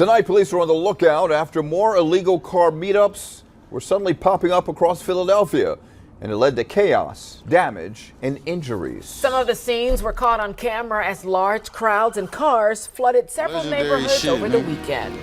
Tonight, police are on the lookout after more illegal car meetups were suddenly popping up across Philadelphia, and it led to chaos, damage, and injuries. Some of the scenes were caught on camera as large crowds and cars flooded several neighborhoods over the weekend.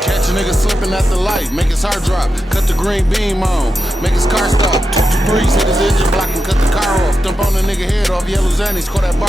Catch a nigga slipping at the light, make his heart drop, cut the green beam on, make his car stop, 2 degrees, hit his engine block and cut the car off, dump on the nigga head off, yellow zannies, call that bar.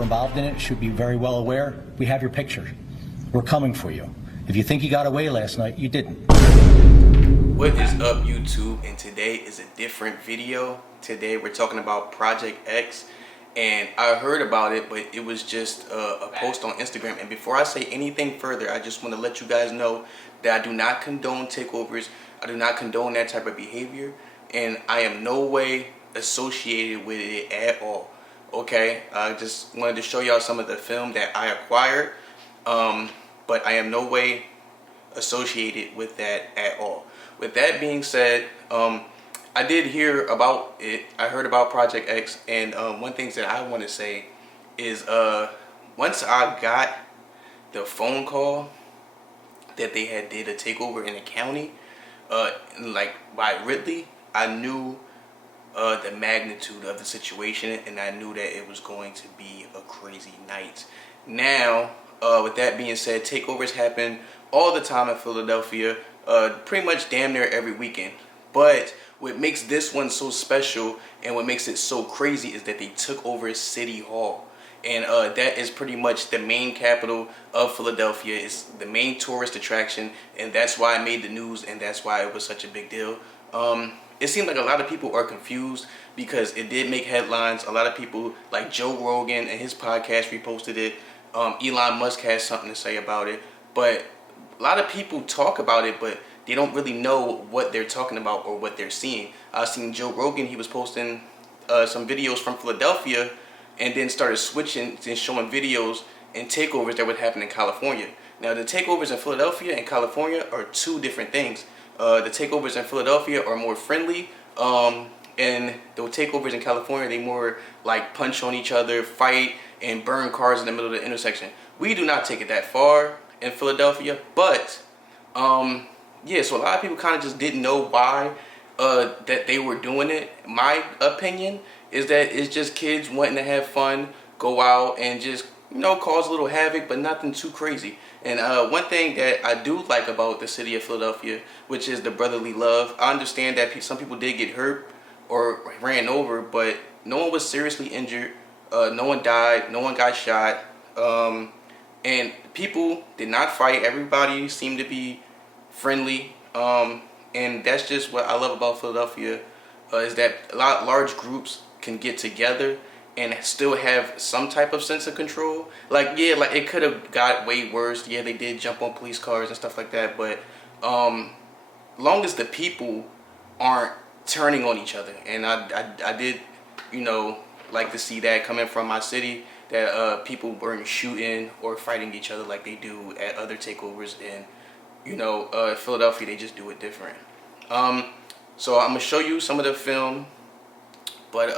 were involved in it should be very well aware, we have your picture. We're coming for you. If you think you got away last night, you didn't. What is up, YouTube? And today is a different video. Today we're talking about Project X, and I heard about it, but it was just a post on Instagram. And before I say anything further, I just want to let you guys know that I do not condone takeovers. I do not condone that type of behavior, and I am no way associated with it at all. Okay, I just wanted to show y'all some of the film that I acquired, but I am no way associated with that at all. With that being said, I did hear about it. I heard about Project X, and one thing that I want to say is once I got the phone call that they had did a takeover in the county, like by Ridley, I knew the magnitude of the situation, and I knew that it was going to be a crazy night. Now, with that being said, takeovers happen all the time in Philadelphia, pretty much damn near every weekend. But what makes this one so special and what makes it so crazy is that they took over City Hall. And that is pretty much the main capital of Philadelphia. It's the main tourist attraction, and that's why it made the news, and that's why it was such a big deal. It seemed like a lot of people are confused because it did make headlines. A lot of people, like Joe Rogan and his podcast, reposted it. Elon Musk has something to say about it. But a lot of people talk about it, but they don't really know what they're talking about or what they're seeing. I've seen Joe Rogan, he was posting some videos from Philadelphia, and then started switching and showing videos and takeovers that would happen in California. Now, the takeovers in Philadelphia and California are two different things. The takeovers in Philadelphia are more friendly, and the takeovers in California, they more like punch on each other, fight, and burn cars in the middle of the intersection. We do not take it that far in Philadelphia, but yeah, so a lot of people kind of just didn't know why that they were doing it. My opinion is that it's just kids wanting to have fun, go out and just, you know, cause a little havoc, but nothing too crazy. And one thing that I do like about the city of Philadelphia, which is the brotherly love. I understand that some people did get hurt or ran over, but no one was seriously injured. No one died. No one got shot. And people did not fight. Everybody seemed to be friendly. And that's just what I love about Philadelphia, is that large groups can get together and still have some type of sense of control. Like, yeah, like it could have got way worse. Yeah, they did jump on police cars and stuff like that. But long as the people aren't turning on each other, and I did, you know, like to see that coming from my city, that people weren't shooting or fighting each other like they do at other takeovers. And you know, Philadelphia, they just do it different. So I'm gonna show you some of the film, but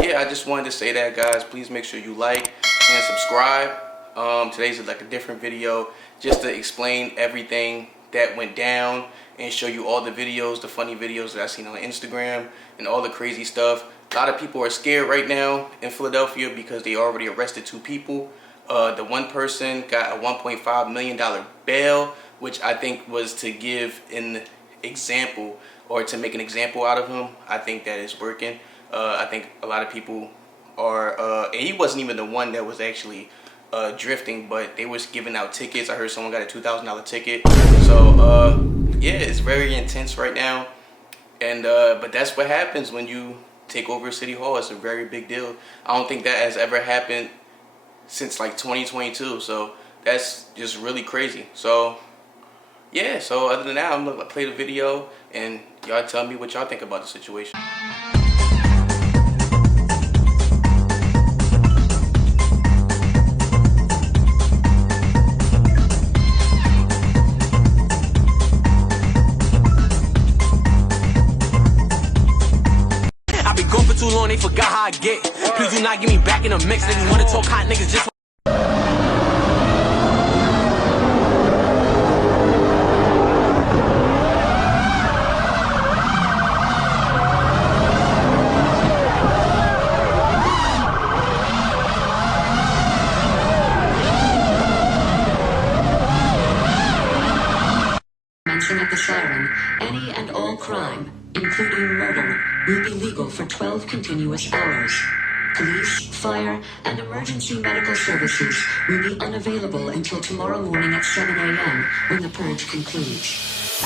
yeah, I just wanted to say that, guys. Please make sure you like and subscribe. Today's like a different video, just to explain everything that went down and show you all the videos, the funny videos that I've seen on Instagram and all the crazy stuff. A lot of people are scared right now in Philadelphia because they already arrested 2 people. The one person got a $1.5 million bail, which I think was to give an example or to make an example out of him. I think that is working. I think a lot of people are, and he wasn't even the one that was actually drifting, but they was giving out tickets. I heard someone got a $2,000 ticket. So yeah, it's very intense right now. And but that's what happens when you take over City Hall. It's a very big deal. I don't think that has ever happened since like 2022, so that's just really crazy. So yeah, so other than that, I'm gonna play the video and y'all tell me what y'all think about the situation. I've been gone for too long, they forgot how I get. Please do not get me back in the mix. Niggas wanna talk hot, niggas just Mention at the siren, any and all crime, including murder, will be legal for 12 continuous hours. Police, fire, and emergency medical services will be unavailable until tomorrow morning at 7 a.m. when the purge concludes.